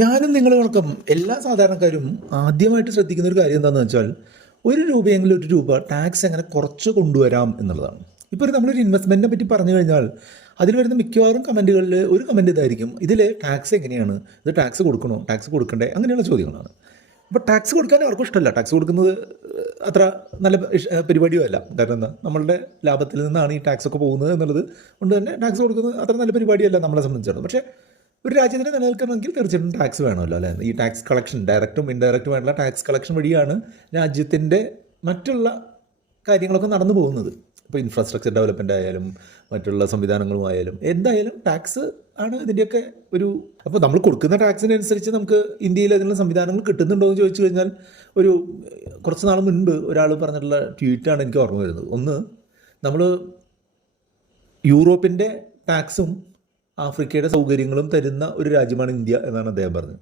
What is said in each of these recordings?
ഞാനും നിങ്ങളടക്കം എല്ലാ സാധാരണക്കാരും ആദ്യമായിട്ട് ശ്രദ്ധിക്കുന്ന ഒരു കാര്യം എന്താണെന്ന് വെച്ചാൽ ഒരു രൂപയെങ്കിലും ഒരു രൂപ ടാക്സ് എങ്ങനെ കുറച്ച് കൊണ്ടുവരാം എന്നുള്ളതാണ്. ഇപ്പോൾ നമ്മളൊരു ഇൻവെസ്റ്റ്മെൻറ്റിനെ പറ്റി പറഞ്ഞു കഴിഞ്ഞാൽ അതിൽ വരുന്ന മിക്കവാറും കമൻറ്റുകളിൽ ഒരു കമൻറ്റ് ഇതായിരിക്കും, ഇതിൽ ടാക്സ് എങ്ങനെയാണ്, ഇത് ടാക്സ് കൊടുക്കണോ, ടാക്സ് കൊടുക്കണ്ടേ, അങ്ങനെയുള്ള ചോദ്യങ്ങളാണ്. അപ്പോൾ ടാക്സ് കൊടുക്കാൻ ആർക്കും ഇഷ്ടമല്ല. ടാക്സ് കൊടുക്കുന്നത് അത്ര നല്ല പരിപാടിയും അല്ല. കാരണം എന്താ, നമ്മളുടെ ലാഭത്തിൽ നിന്നാണ് ഈ ടാക്സ് ഒക്കെ പോകുന്നത് എന്നുള്ളത് കൊണ്ട് തന്നെ ടാക്സ് കൊടുക്കുന്നത് അത്ര നല്ല പരിപാടിയല്ല നമ്മളെ സംബന്ധിച്ചിടത്തോളം. പക്ഷേ ഒരു രാജ്യത്തിന് നിലനിൽക്കണമെങ്കിൽ തീർച്ചയായിട്ടും ടാക്സ് വേണമല്ലോ, അല്ലേ? ഈ ടാക്സ് കളക്ഷൻ, ഡയറക്റ്റും ഇൻഡയറക്റ്റുമായിട്ടുള്ള ടാക്സ് കളക്ഷൻ വഴിയാണ് രാജ്യത്തിൻ്റെ മറ്റുള്ള കാര്യങ്ങളൊക്കെ നടന്നു പോകുന്നത്. ഇപ്പോൾ ഇൻഫ്രാസ്ട്രക്ചർ ഡെവലപ്മെൻ്റ് ആയാലും മറ്റുള്ള സംവിധാനങ്ങളുമായാലും എന്തായാലും ടാക്സ് ആണ് ഇതിൻ്റെയൊക്കെ ഒരു. അപ്പോൾ നമ്മൾ കൊടുക്കുന്ന ടാക്സിനനുസരിച്ച് നമുക്ക് ഇന്ത്യയിൽ അതിനുള്ള സംവിധാനങ്ങൾ കിട്ടുന്നുണ്ടോ എന്ന് ചോദിച്ചു കഴിഞ്ഞാൽ ഒരു കുറച്ച് നാൾ മുൻപ് ഒരാൾ പറഞ്ഞിട്ടുള്ള ട്വീറ്റാണ് എനിക്ക് ഓർമ്മ വരുന്നത്. ഒന്ന്, നമ്മൾ യൂറോപ്പിൻ്റെ ടാക്സും ആഫ്രിക്കയുടെ സൗകര്യങ്ങളും തരുന്ന ഒരു രാജ്യമാണ് ഇന്ത്യ എന്നാണ് അദ്ദേഹം പറഞ്ഞത്.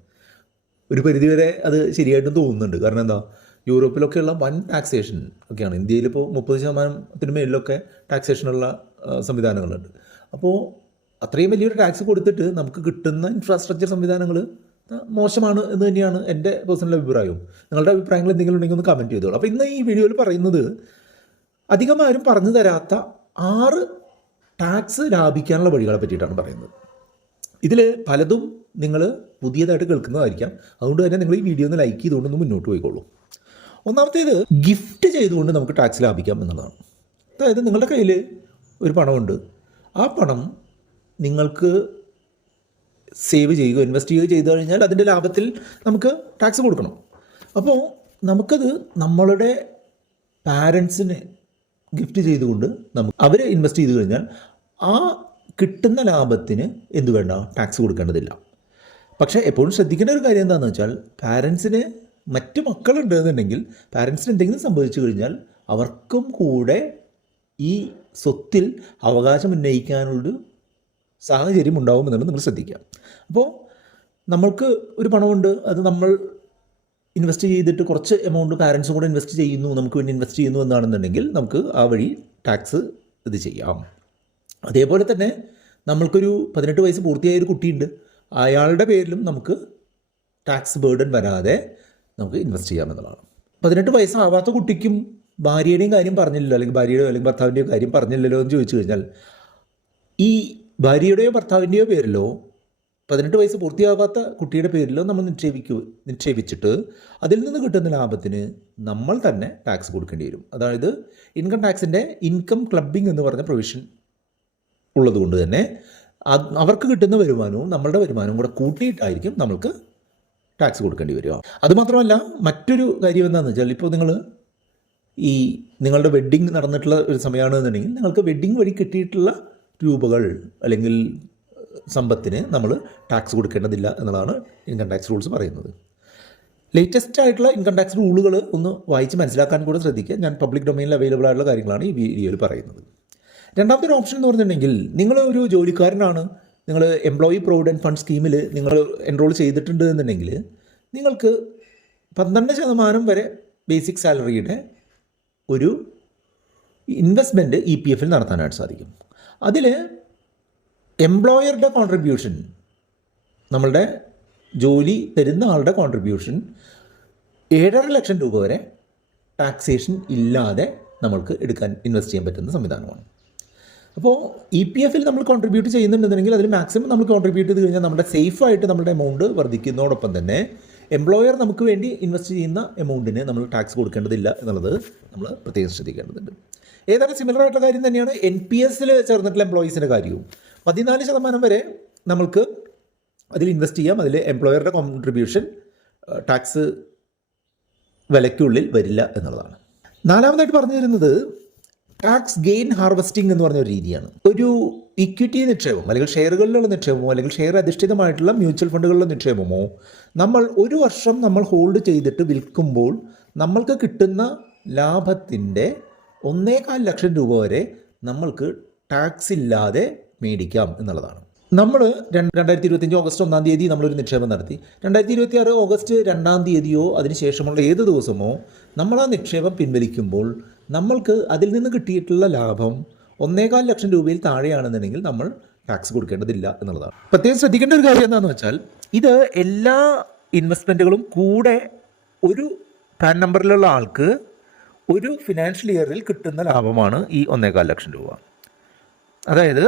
ഒരു പരിധിവരെ അത് ശരിയായിട്ടും തോന്നുന്നുണ്ട്. കാരണം എന്താ, യൂറോപ്പിലൊക്കെയുള്ള വൻ ടാക്സേഷൻ ഒക്കെയാണ്. ഇന്ത്യയിലിപ്പോൾ 30% മേലിലൊക്കെ ടാക്സേഷനുള്ള സംവിധാനങ്ങളുണ്ട്. അപ്പോൾ അത്രയും വലിയൊരു ടാക്സ് കൊടുത്തിട്ട് നമുക്ക് കിട്ടുന്ന ഇൻഫ്രാസ്ട്രക്ചർ സംവിധാനങ്ങൾ മോശമാണ് എന്ന് തന്നെയാണ് എൻ്റെ പേഴ്സണൽ അഭിപ്രായവും. നിങ്ങളുടെ അഭിപ്രായങ്ങൾ എന്തെങ്കിലും ഉണ്ടെങ്കിൽ ഒന്ന് കമൻറ്റ് ചെയ്തോളൂ. അപ്പോൾ ഇന്ന് ഈ വീഡിയോയിൽ പറയുന്നത് അധികം ആരും പറഞ്ഞു തരാത്ത 6 ടാക്സ് ലാഭിക്കാനുള്ള വഴികളെ പറ്റിയിട്ടാണ് പറയുന്നത്. ഇതിൽ പലതും നിങ്ങൾ പുതിയതായിട്ട് കേൾക്കുന്നതായിരിക്കാം. അതുകൊണ്ട് തന്നെ നിങ്ങൾ ഈ വീഡിയോ ഒന്ന് ലൈക്ക് ചെയ്തുകൊണ്ടൊന്ന് മുന്നോട്ട് പോയിക്കോളൂ. ഒന്നാമത്തേത്, ഗിഫ്റ്റ് ചെയ്തുകൊണ്ട് നമുക്ക് ടാക്സ് ലാഭിക്കാം എന്നുള്ളതാണ്. അതായത് നിങ്ങളുടെ കയ്യിൽ ഒരു പണമുണ്ട്, ആ പണം നിങ്ങൾക്ക് സേവ് ചെയ്യുകയോ ഇൻവെസ്റ്റ് ചെയ്യുകയോ ചെയ്തു കഴിഞ്ഞാൽ അതിൻ്റെ ലാഭത്തിൽ നമുക്ക് ടാക്സ് കൊടുക്കണം. അപ്പോൾ നമുക്കത് നമ്മളുടെ പാരൻസിന് ഗിഫ്റ്റ് ചെയ്തുകൊണ്ട് അവർ ഇൻവെസ്റ്റ് ചെയ്ത് കഴിഞ്ഞാൽ ആ കിട്ടുന്ന ലാഭത്തിന് എന്ത് വേണ്ട, ടാക്സ് കൊടുക്കേണ്ടതില്ല. പക്ഷേ എപ്പോഴും ശ്രദ്ധിക്കേണ്ട ഒരു കാര്യം എന്താണെന്ന് വെച്ചാൽ, പാരൻസിന് മറ്റ് മക്കളുണ്ട് എന്നുണ്ടെങ്കിൽ പാരൻസിന് എന്തെങ്കിലും സംഭവിച്ചു കഴിഞ്ഞാൽ അവർക്കും കൂടെ ഈ സ്വത്തിൽ അവകാശം ഉന്നയിക്കാനുള്ളൊരു സാഹചര്യം ഉണ്ടാവുമെന്നുള്ളത് നിങ്ങൾ ശ്രദ്ധിക്കുക. അപ്പോൾ നമ്മൾക്ക് ഒരു പണമുണ്ട്, അത് നമ്മൾ ഇൻവെസ്റ്റ് ചെയ്തിട്ട് കുറച്ച് എമൗണ്ട് പാരൻസും കൂടെ ഇൻവെസ്റ്റ് ചെയ്യുന്നു, നമുക്ക് വേണ്ടി ഇൻവെസ്റ്റ് ചെയ്യുന്നു എന്നാണെന്നുണ്ടെങ്കിൽ നമുക്ക് ആ വഴി ടാക്സ് ഇത് ചെയ്യാം. അതേപോലെ തന്നെ നമ്മൾക്കൊരു 18 വയസ്സ് പൂർത്തിയായ ഒരു കുട്ടിയുണ്ട്, അയാളുടെ പേരിലും നമുക്ക് ടാക്സ് ബേർഡൻ വരാതെ നമുക്ക് ഇൻവെസ്റ്റ് ചെയ്യാമെന്നുള്ളതാണ്. 18 വയസ്സാവാത്ത കുട്ടിക്കും ഭാര്യയുടെയും കാര്യം പറഞ്ഞില്ലല്ലോ, അല്ലെങ്കിൽ ഭാര്യയുടെയോ അല്ലെങ്കിൽ ഭർത്താവിൻ്റെയോ കാര്യം പറഞ്ഞില്ലല്ലോ എന്ന് ചോദിച്ചു കഴിഞ്ഞാൽ, ഈ ഭാര്യയുടെയോ ഭർത്താവിൻ്റെയോ പേരിലോ 18 വയസ്സ് പൂർത്തിയാകാത്ത കുട്ടിയുടെ പേരിലോ നമ്മൾ നിക്ഷേപിച്ചിട്ട് അതിൽ നിന്ന് കിട്ടുന്ന ലാഭത്തിന് നമ്മൾ തന്നെ ടാക്സ് കൊടുക്കേണ്ടി വരും. അതായത് ഇൻകം ടാക്സിൻ്റെ ഇൻകം ക്ലബിംഗ് എന്ന് പറഞ്ഞ പ്രൊവിഷൻ ഉള്ളതുകൊണ്ട് തന്നെ അവർക്ക് കിട്ടുന്ന വരുമാനവും നമ്മളുടെ വരുമാനവും കൂടെ കൂട്ടിയിട്ടായിരിക്കും നമ്മൾക്ക് ടാക്സ് കൊടുക്കേണ്ടി വരിക. അതുമാത്രമല്ല, മറ്റൊരു കാര്യം എന്താണെന്ന് വെച്ചാൽ, ഇപ്പോൾ നിങ്ങളുടെ വെഡ്ഡിങ് നടന്നിട്ടുള്ള ഒരു സമയമാണെന്നുണ്ടെങ്കിൽ നിങ്ങൾക്ക് വെഡ്ഡിങ് വഴി കിട്ടിയിട്ടുള്ള രൂപകൾ അല്ലെങ്കിൽ സമ്പത്തിന് നമ്മൾ ടാക്സ് കൊടുക്കേണ്ടതില്ല എന്നതാണ് ഇൻകം ടാക്സ് റൂൾസ് പറയുന്നത്. ലേറ്റസ്റ്റ് ആയിട്ടുള്ള ഇൻകം ടാക്സ് റൂളുകൾ ഒന്ന് വായിച്ച് മനസ്സിലാക്കാൻ കൂടെ ശ്രദ്ധിക്കുക. ഞാൻ പബ്ലിക് ഡൊമൈനിൽ അവൈലബിൾ ആയിട്ടുള്ള കാര്യങ്ങളാണ് ഈ വീഡിയോയിൽ പറയുന്നത്. രണ്ടാമത്തെ ഒരു ഓപ്ഷൻ എന്ന് പറഞ്ഞിട്ടുണ്ടെങ്കിൽ, നിങ്ങൾ ഒരു ജോലിക്കാരനാണ്, നിങ്ങൾ എംപ്ലോയി പ്രൊവിഡൻറ്റ് ഫണ്ട് സ്കീമിൽ നിങ്ങൾ എൻറോൾ ചെയ്തിട്ടുണ്ട് എന്നുണ്ടെങ്കിൽ നിങ്ങൾക്ക് 12% വരെ ബേസിക് സാലറിയുടെ ഒരു ഇൻവെസ്റ്റ്മെൻറ്റ് EPF നടത്താനായിട്ട് സാധിക്കും. അതിൽ എംപ്ലോയറുടെ കോൺട്രിബ്യൂഷൻ, നമ്മളുടെ ജോലി തരുന്ന ആളുടെ കോൺട്രിബ്യൂഷൻ 7.5 ലക്ഷം രൂപ വരെ ടാക്സേഷൻ ഇല്ലാതെ നമ്മൾക്ക് ഇൻവെസ്റ്റ് ചെയ്യാൻ പറ്റുന്ന സംവിധാനമാണ്. അപ്പോൾ EPF നമ്മൾ കോൺട്രിബ്യൂട്ട് ചെയ്യുന്നുണ്ടെന്നുണ്ടെങ്കിൽ അതിൽ മാക്സിമം നമ്മൾ കോൺട്രിബ്യൂട്ട് ചെയ്ത് കഴിഞ്ഞാൽ നമ്മുടെ സേഫായിട്ട് നമ്മുടെ എമൗണ്ട് വർദ്ധിക്കുന്നതോടൊപ്പം തന്നെ എംപ്ലോയർ നമുക്ക് വേണ്ടി ഇൻവെസ്റ്റ് ചെയ്യുന്ന എമൗണ്ടിന് നമ്മൾ ടാക്സ് കൊടുക്കേണ്ടതില്ല എന്നുള്ളത് നമ്മൾ പ്രത്യേകം ശ്രദ്ധിക്കേണ്ടതുണ്ട്. ഏതായാലും സിമിലർ ആയിട്ടുള്ള കാര്യം തന്നെയാണ് NPS ചേർന്നിട്ടുള്ള എംപ്ലോയീസിൻ്റെ കാര്യവും. 14% വരെ നമ്മൾക്ക് അതിൽ ഇൻവെസ്റ്റ് ചെയ്യാം. അതിൽ എംപ്ലോയറുടെ കോൺട്രിബ്യൂഷൻ ടാക്സ് വിലയ്ക്കുള്ളിൽ വരില്ല എന്നുള്ളതാണ്. നാലാമതായിട്ട് പറഞ്ഞു തരുന്നത് ടാക്സ് ഗെയിൻ ഹാർവെസ്റ്റിംഗ് എന്ന് പറഞ്ഞ ഒരു രീതിയാണ്. ഒരു ഇക്വിറ്റി നിക്ഷേപം അല്ലെങ്കിൽ ഷെയറുകളിലുള്ള നിക്ഷേപമോ അല്ലെങ്കിൽ ഷെയർ അധിഷ്ഠിതമായിട്ടുള്ള മ്യൂച്വൽ ഫണ്ടുകളിലുള്ള നിക്ഷേപമോ നമ്മൾ ഒരു വർഷം നമ്മൾ ഹോൾഡ് ചെയ്തിട്ട് വിൽക്കുമ്പോൾ നമ്മൾക്ക് കിട്ടുന്ന ലാഭത്തിൻ്റെ 1.25 ലക്ഷം രൂപ വരെ നമ്മൾക്ക് ടാക്സ് ഇല്ലാതെ മേടിക്കാം എന്നുള്ളതാണ്. നമ്മൾ 2025 ഓഗസ്റ്റ് 1-ാം തീയതി നമ്മളൊരു നിക്ഷേപം നടത്തി, 2026 ഓഗസ്റ്റ് 2-ാം തീയതിയോ അതിനുശേഷമുള്ള ഏത് ദിവസമോ നമ്മൾ ആ നിക്ഷേപം പിൻവലിക്കുമ്പോൾ നമ്മൾക്ക് അതിൽ നിന്ന് കിട്ടിയിട്ടുള്ള ലാഭം 1.25 ലക്ഷം രൂപയിൽ താഴെയാണെന്നുണ്ടെങ്കിൽ നമ്മൾ ടാക്സ് കൊടുക്കേണ്ടതില്ല എന്നുള്ളതാണ്. പ്രത്യേകം ശ്രദ്ധിക്കേണ്ട ഒരു കാര്യം എന്താണെന്ന് വെച്ചാൽ, ഇത് എല്ലാ ഇൻവെസ്റ്റ്മെൻറ്റുകളും കൂടെ ഒരു പാൻ നമ്പറിലുള്ള ആൾക്ക് ഒരു ഫിനാൻഷ്യൽ ഇയറിൽ കിട്ടുന്ന ലാഭമാണ് ഈ 1.25 ലക്ഷം രൂപ. അതായത്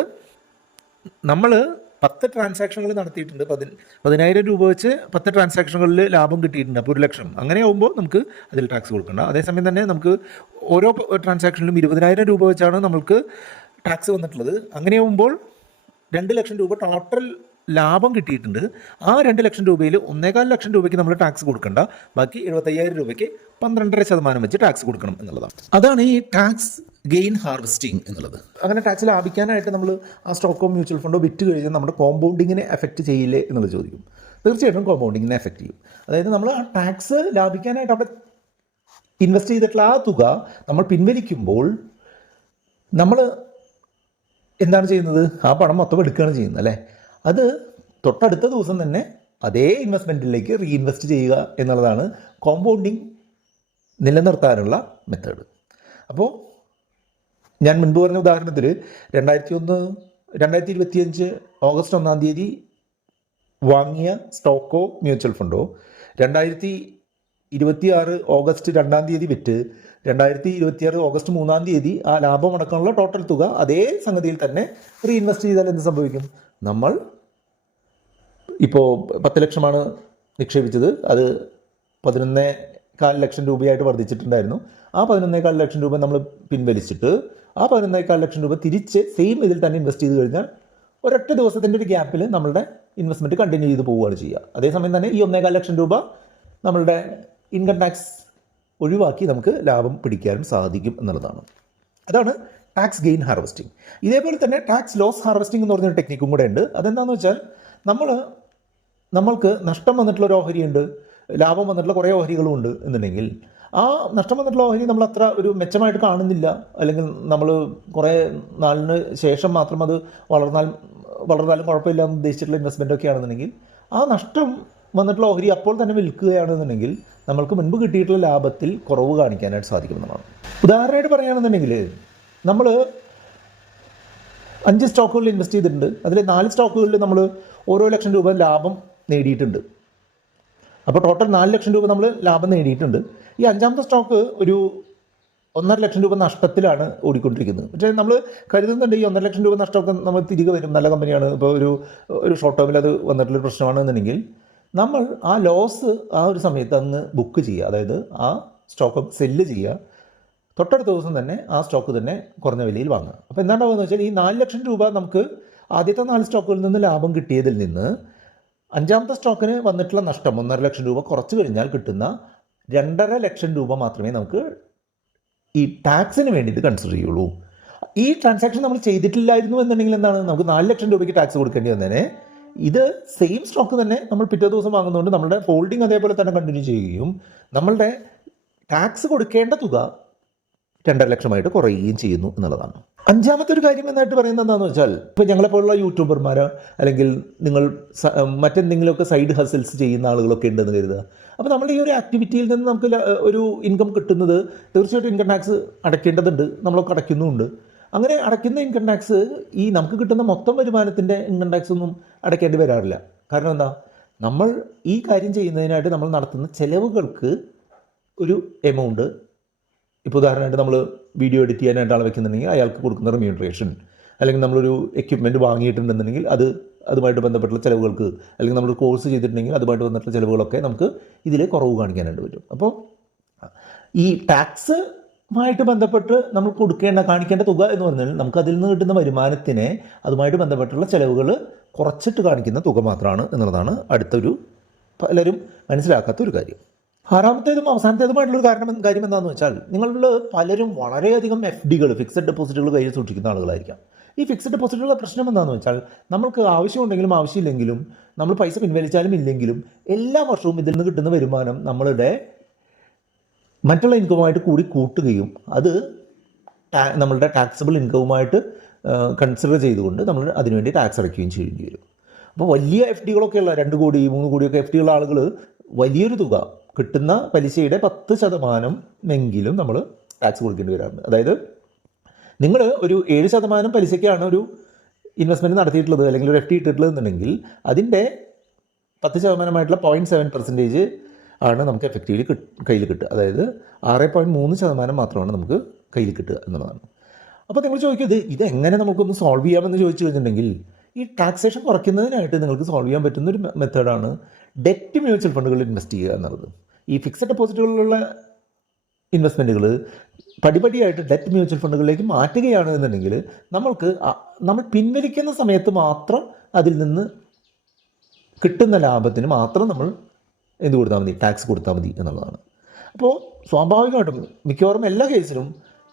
നമ്മൾ 10 ട്രാൻസാക്ഷനുകൾ നടത്തിയിട്ടുണ്ട്, 10,000 രൂപ വെച്ച് 10 ട്രാൻസാക്ഷനുകളിൽ ലാഭം കിട്ടിയിട്ടുണ്ട്. അപ്പോൾ 1 ലക്ഷം. അങ്ങനെ ആകുമ്പോൾ നമുക്ക് അതിൽ ടാക്സ് കൊടുക്കണ്ട. അതേസമയം തന്നെ നമുക്ക് ഓരോ ട്രാൻസാക്ഷനിലും 20,000 രൂപ വെച്ചാണ് നമുക്ക് ടാക്സ് വന്നിട്ടുള്ളത്. അങ്ങനെ ആകുമ്പോൾ 2 ലക്ഷം രൂപ ടോട്ടൽ ലാഭം കിട്ടിയിട്ടുണ്ട്. ആ 2 ലക്ഷം രൂപയിൽ 1.25 ലക്ഷം രൂപയ്ക്ക് നമ്മൾ ടാക്സ് കൊടുക്കണ്ട. ബാക്കി 75,000 രൂപയ്ക്ക് 12.5% വെച്ച് ടാക്സ് കൊടുക്കണം എന്നുള്ളതാണ്. അതാണ് ഈ ടാക്സ് ഗെയിൻ ഹാർവെസ്റ്റിംഗ് എന്നുള്ളത്. അങ്ങനെ ടാക്സ് ലാഭിക്കാനായിട്ട് നമ്മൾ ആ സ്റ്റോക്കോ മ്യൂച്വൽ ഫണ്ടോ വിറ്റ് കഴിഞ്ഞാൽ നമ്മുടെ കോമ്പൗണ്ടിങ്ങിനെ എഫക്റ്റ് ചെയ്യില്ലേ എന്നുള്ളത് ചോദിക്കും. തീർച്ചയായിട്ടും കോമ്പൗണ്ടിങ്ങിനെ എഫക്റ്റ് ചെയ്യും. അതായത് നമ്മൾ ആ ടാക്സ് ലാഭിക്കാനായിട്ട് അവിടെ ഇൻവെസ്റ്റ് ചെയ്തിട്ടുള്ള ആ തുക നമ്മൾ പിൻവലിക്കുമ്പോൾ നമ്മൾ എന്താണ് ചെയ്യുന്നത്? ആ പണം മൊത്തം എടുക്കുകയാണ് ചെയ്യുന്നത് അല്ലേ? അത് തൊട്ടടുത്ത ദിവസം തന്നെ അതേ ഇൻവെസ്റ്റ്മെൻറ്റിലേക്ക് റീഇൻവെസ്റ്റ് ചെയ്യുക എന്നുള്ളതാണ് കോമ്പൗണ്ടിങ് നിലനിർത്താനുള്ള മെത്തേഡ്. അപ്പോൾ ഞാൻ മുൻപ് പറഞ്ഞ ഉദാഹരണത്തിൽ 2025 ഓഗസ്റ്റ് 1-ാം തീയതി വാങ്ങിയ സ്റ്റോക്കോ മ്യൂച്വൽ ഫണ്ടോ 2026 ഓഗസ്റ്റ് 2-ാം തീയതി വിറ്റ് 2026 ഓഗസ്റ്റ് 3-ാം തീയതി ആ ലാഭം അടക്കമുള്ള ടോട്ടൽ തുക അതേ സംഗതിയിൽ തന്നെ റീഇൻവെസ്റ്റ് ചെയ്താൽ എന്ത് സംഭവിക്കും? നമ്മൾ ഇപ്പോൾ 10 ലക്ഷമാണ് നിക്ഷേപിച്ചത്, അത് 11.25 ലക്ഷം രൂപയായിട്ട് വർദ്ധിച്ചിട്ടുണ്ടായിരുന്നു. ആ 11.25 ലക്ഷം രൂപ നമ്മൾ പിൻവലിച്ചിട്ട് ആ 11.25 ലക്ഷം രൂപ തിരിച്ച് സെയിം ഇതിൽ തന്നെ ഇൻവെസ്റ്റ് ചെയ്ത് കഴിഞ്ഞാൽ ഒരൊറ്റ ദിവസത്തിൻ്റെ ഒരു ഗ്യാപ്പിൽ നമ്മളുടെ ഇൻവെസ്റ്റ്മെൻറ്റ് കണ്ടിന്യൂ ചെയ്ത് പോവുകയാണ് ചെയ്യുക. അതേസമയം തന്നെ ഈ 1.25 ലക്ഷം രൂപ നമ്മളുടെ ഇൻകം ടാക്സ് ഒഴിവാക്കി നമുക്ക് ലാഭം പിടിക്കാനും സാധിക്കും എന്നുള്ളതാണ്. അതാണ് ടാക്സ് ഗെയിൻ ഹാർവെസ്റ്റിംഗ്. ഇതേപോലെ തന്നെ ടാക്സ് ലോസ് ഹാർവെസ്റ്റിംഗ് എന്ന് പറഞ്ഞൊരു ടെക്നിക്കും കൂടെ ഉണ്ട്. അതെന്താണെന്ന് വെച്ചാൽ നമ്മൾക്ക് നഷ്ടം വന്നിട്ടുള്ള ഒരു ഓഹരിയുണ്ട്, ലാഭം വന്നിട്ടുള്ള കുറേ ഓഹരികളും ഉണ്ട് എന്നുണ്ടെങ്കിൽ ആ നഷ്ടം വന്നിട്ടുള്ള ഓഹരി നമ്മൾ അത്ര ഒരു മെച്ചമായിട്ട് കാണുന്നില്ല, അല്ലെങ്കിൽ നമ്മൾ കുറേ നാളിന് ശേഷം മാത്രം അത് വളർന്നാലും കുഴപ്പമില്ല എന്ന് ഉദ്ദേശിച്ചിട്ടുള്ള ഇൻവെസ്റ്റ്മെൻ്റ് ഒക്കെ ആണെന്നുണ്ടെങ്കിൽ ആ നഷ്ടം വന്നിട്ടുള്ള ഓഹരി അപ്പോൾ തന്നെ വിൽക്കുകയാണെന്നുണ്ടെങ്കിൽ നമ്മൾക്ക് മുൻപ് കിട്ടിയിട്ടുള്ള ലാഭത്തിൽ കുറവ് കാണിക്കാനായിട്ട് സാധിക്കുന്നതാണ്. ഉദാഹരണമായിട്ട് പറയുകയാണെന്നുണ്ടെങ്കിൽ നമ്മൾ 5 സ്റ്റോക്കുകളിൽ ഇൻവെസ്റ്റ് ചെയ്തിട്ടുണ്ട്. അതിൽ 4 സ്റ്റോക്കുകളിൽ നമ്മൾ ഓരോ ലക്ഷം രൂപ ലാഭം നേടിയിട്ടുണ്ട്. അപ്പോൾ ടോട്ടൽ 4 ലക്ഷം രൂപ നമ്മൾ ലാഭം നേടിയിട്ടുണ്ട്. ഈ 5-ാമത്തെ സ്റ്റോക്ക് ഒരു 1.5 ലക്ഷം രൂപ നഷ്ടത്തിലാണ് ഓടിക്കൊണ്ടിരിക്കുന്നത്. പക്ഷേ നമ്മൾ കരുതുന്നുണ്ട് ഈ 1.5 ലക്ഷം രൂപ നഷ്ടമൊക്കെ നമ്മൾ തിരികെ വരും, നല്ല കമ്പനിയാണ്, ഇപ്പോൾ ഒരു ഷോർട്ട് ടേമിൽ അത് വന്നിട്ടുള്ളൊരു പ്രശ്നമാണെന്നുണ്ടെങ്കിൽ നമ്മൾ ആ ലോസ് ആ ഒരു സമയത്ത് അങ്ങ് ബുക്ക് ചെയ്യുക. അതായത് ആ സ്റ്റോക്ക് സെല്ല് ചെയ്യുക, തൊട്ടടുത്ത ദിവസം തന്നെ ആ സ്റ്റോക്ക് തന്നെ കുറഞ്ഞ വിലയിൽ വാങ്ങുക. അപ്പോൾ എന്താണ്ടാവുക വെച്ചാൽ ഈ 4 ലക്ഷം രൂപ നമുക്ക് ആദ്യത്തെ 4 സ്റ്റോക്കുകളിൽ നിന്ന് ലാഭം കിട്ടിയതിൽ നിന്ന് 5-ാമത്തെ സ്റ്റോക്കിന് വന്നിട്ടുള്ള നഷ്ടം 1.5 ലക്ഷം രൂപ കുറച്ച് കഴിഞ്ഞാൽ കിട്ടുന്ന 2.5 ലക്ഷം രൂപ മാത്രമേ നമുക്ക് ഈ ടാക്സിന് വേണ്ടിയിട്ട് കൺസിഡർ ചെയ്യുള്ളൂ. ഈ ട്രാൻസാക്ഷൻ നമ്മൾ ചെയ്തിട്ടില്ലായിരുന്നു എന്നുണ്ടെങ്കിൽ എന്താണ്, നമുക്ക് 4 ലക്ഷം രൂപയ്ക്ക് ടാക്സ് കൊടുക്കേണ്ടി വന്നേനെ. ഇത് സെയിം സ്റ്റോക്ക് തന്നെ നമ്മൾ പിറ്റേ ദിവസം വാങ്ങുന്നതുകൊണ്ട് നമ്മളുടെ ഹോൾഡിംഗ് അതേപോലെ തന്നെ കണ്ടിന്യൂ ചെയ്യുകയും നമ്മളുടെ ടാക്സ് കൊടുക്കേണ്ട തുക 2.5 ലക്ഷമായിട്ട് കുറയുകയും ചെയ്യുന്നു എന്നുള്ളതാണ്. 5-ാമത്തെ ഒരു കാര്യം എന്നായിട്ട് പറയുന്നത് എന്താണെന്ന് വെച്ചാൽ, ഇപ്പോൾ ഞങ്ങളെപ്പോലുള്ള യൂട്യൂബർമാരോ അല്ലെങ്കിൽ നിങ്ങൾ മറ്റെന്തെങ്കിലുമൊക്കെ സൈഡ് ഹസിൽസ് ചെയ്യുന്ന ആളുകളൊക്കെ ഉണ്ടെന്ന് കരുതുക. അപ്പോൾ നമ്മുടെ ഈ ഒരു ആക്ടിവിറ്റിയിൽ നിന്ന് നമുക്ക് ഒരു ഇൻകം കിട്ടുന്നത് തീർച്ചയായിട്ടും ഇൻകം ടാക്സ് അടയ്ക്കേണ്ടതുണ്ട്, നമ്മളൊക്കെ അടയ്ക്കുന്നുമുണ്ട്. അങ്ങനെ അടയ്ക്കുന്ന ഇൻകം ടാക്സ് ഈ നമുക്ക് കിട്ടുന്ന മൊത്തം വരുമാനത്തിൻ്റെ ഇൻകം ടാക്സ് ഒന്നും അടയ്ക്കേണ്ടി വരാറില്ല. കാരണം എന്താ, നമ്മൾ ഈ കാര്യം ചെയ്യുന്നതിനായിട്ട് നമ്മൾ നടത്തുന്ന ചിലവുകൾക്ക് ഒരു എമൗണ്ട്, ഇപ്പോൾ ഉദാഹരണമായിട്ട് നമ്മൾ വീഡിയോ എഡിറ്റ് ചെയ്യാനായിട്ട് ആൾ വെക്കുന്നുണ്ടെങ്കിൽ അയാൾക്ക് കൊടുക്കുന്ന റെമ്യൂണറേഷൻ, അല്ലെങ്കിൽ നമ്മളൊരു എക്യുപ്മെൻറ്റ് വാങ്ങിയിട്ടുണ്ടെന്നുണ്ടെങ്കിൽ അതുമായിട്ട് ബന്ധപ്പെട്ടുള്ള ചിലവുകൾക്ക്, അല്ലെങ്കിൽ നമ്മളൊരു കോഴ്സ് ചെയ്തിട്ടുണ്ടെങ്കിൽ അതുമായിട്ട് ബന്ധപ്പെട്ട ചിലവുകളൊക്കെ നമുക്ക് ഇതിൽ കുറവ് കാണിക്കാനായിട്ട് പറ്റും. അപ്പോൾ ഈ ടാക്സുമായിട്ട് ബന്ധപ്പെട്ട് നമ്മൾ കാണിക്കേണ്ട തുക എന്ന് പറഞ്ഞാൽ നമുക്ക് അതിൽ നിന്ന് കിട്ടുന്ന വരുമാനത്തിനെ അതുമായിട്ട് ബന്ധപ്പെട്ടുള്ള ചിലവുകൾ കുറച്ചിട്ട് കാണിക്കുന്ന തുക മാത്രമാണ് എന്നുള്ളതാണ് പലരും മനസ്സിലാക്കാത്തൊരു കാര്യം. 6-ാമത്തേതും അവസാനത്തേതുമായിട്ടുള്ളൊരു കാര്യം എന്താണെന്ന് വെച്ചാൽ, നിങ്ങളിൽ പലരും വളരെയധികം FDകൾ, ഫിക്സഡ് ഡെപ്പോസിറ്റുകൾ കയ്യിൽ സൂക്ഷിക്കുന്ന ആളുകളായിരിക്കാം. ഈ ഫിക്സഡ് ഡെപ്പോസിറ്റുകളുടെ പ്രശ്നം എന്താണെന്ന് വെച്ചാൽ, നമ്മൾക്ക് ആവശ്യമുണ്ടെങ്കിലും ആവശ്യമില്ലെങ്കിലും, നമ്മൾ പൈസ പിൻവലിച്ചാലും ഇല്ലെങ്കിലും എല്ലാ വർഷവും ഇതിൽ നിന്ന് കിട്ടുന്ന വരുമാനം നമ്മളുടെ മറ്റുള്ള ഇൻകവുമായിട്ട് കൂടി കൂട്ടുകയും അത് നമ്മളുടെ ടാക്സബിൾ ഇൻകവുമായിട്ട് കൺസിഡർ ചെയ്തുകൊണ്ട് നമ്മൾ അതിനുവേണ്ടി ടാക്സ് അടയ്ക്കുകയും ചെയ്യേണ്ടി വരും. അപ്പോൾ വലിയ FDകളൊക്കെയുള്ള 2 കോടി 3 കോടിയൊക്കെ FDയുള്ള ആളുകൾ വലിയൊരു തുക കിട്ടുന്ന പലിശയുടെ 10% നമ്മൾ ടാക്സ് കൊടുക്കേണ്ടി വരാറുണ്ട്. അതായത് നിങ്ങൾ ഒരു 7% പലിശയ്ക്കാണ് ഒരു ഇൻവെസ്റ്റ്മെൻറ്റ് നടത്തിയിട്ടുള്ളത്, അല്ലെങ്കിൽ ഒരു FD ഇട്ടിട്ടുള്ളത് എന്നുണ്ടെങ്കിൽ അതിൻ്റെ 10% 0.7% ആണ് നമുക്ക് എഫക്റ്റീവ്ലി കയ്യിൽ കിട്ടുക. അതായത് 6.3% മാത്രമാണ് നമുക്ക് കയ്യിൽ കിട്ടുക എന്നുള്ളതാണ്. അപ്പോൾ നിങ്ങൾ ചോദിക്കും ഇതെങ്ങനെ നമുക്കൊന്ന് സോൾവ് ചെയ്യാമെന്ന് ചോദിച്ചു കഴിഞ്ഞിട്ടുണ്ടെങ്കിൽ ഈ ടാക്സേഷൻ കുറയ്ക്കുന്നതിനായിട്ട് നിങ്ങൾക്ക് സോൾവ് ചെയ്യാൻ പറ്റുന്നൊരു മെത്തേഡാണ് ഡെറ്റ് മ്യൂച്വൽ ഫണ്ടുകളിൽ ഇൻവെസ്റ്റ് ചെയ്യുക എന്നുള്ളത്. ഈ ഫിക്സഡ് ഡെപ്പോസിറ്റുകളിലുള്ള ഇൻവെസ്റ്റ്മെൻറ്റുകൾ പടിപടിയായിട്ട് ഡെറ്റ് മ്യൂച്വൽ ഫണ്ടുകളിലേക്ക് മാറ്റുകയാണ് എന്നുണ്ടെങ്കിൽ നമ്മൾ പിൻവലിക്കുന്ന സമയത്ത് മാത്രം അതിൽ നിന്ന് കിട്ടുന്ന ലാഭത്തിന് മാത്രം നമ്മൾ എന്ത് കൊടുത്താൽ മതി, ടാക്സ് കൊടുത്താൽ മതി എന്നുള്ളതാണ്. അപ്പോൾ സ്വാഭാവികമായിട്ടും മിക്കവാറും എല്ലാ കേസിലും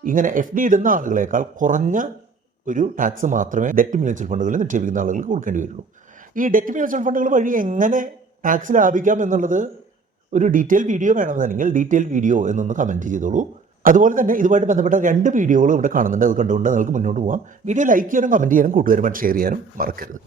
ഇങ്ങനെ FD ഇടുന്ന ആളുകളേക്കാൾ കുറഞ്ഞ ഒരു ടാക്സ് മാത്രമേ ഡെറ്റ് മ്യൂച്വൽ ഫണ്ടുകളിൽ നിക്ഷേപിക്കുന്ന ആളുകൾക്ക് കൊടുക്കേണ്ടി വരുള്ളൂ. ഈ ഡെറ്റ് മ്യൂച്വൽ ഫണ്ടുകൾ വഴി എങ്ങനെ ടാക്സ് ലാഭിക്കാം എന്നുള്ളത് ഒരു ഡീറ്റെയിൽ വീഡിയോ വേണമെന്നുണ്ടെങ്കിൽ ഡീറ്റെയിൽ വീഡിയോ എന്നൊന്ന് കമൻറ്റ് ചെയ്തോളൂ. അതുപോലെ തന്നെ ഇതുമായിട്ട് ബന്ധപ്പെട്ട 2 വീഡിയോകളും ഇവിടെ കാണുന്നുണ്ട്. അത് കണ്ടുകൊണ്ട് നിങ്ങൾക്ക് മുന്നോട്ട് പോകാം. വീഡിയോ ലൈക്ക് ചെയ്യാനും കമൻറ്റ് ചെയ്യാനും കൂട്ടുകാരുമായിട്ട് ഷെയർ ചെയ്യാനും മറക്കരുത്.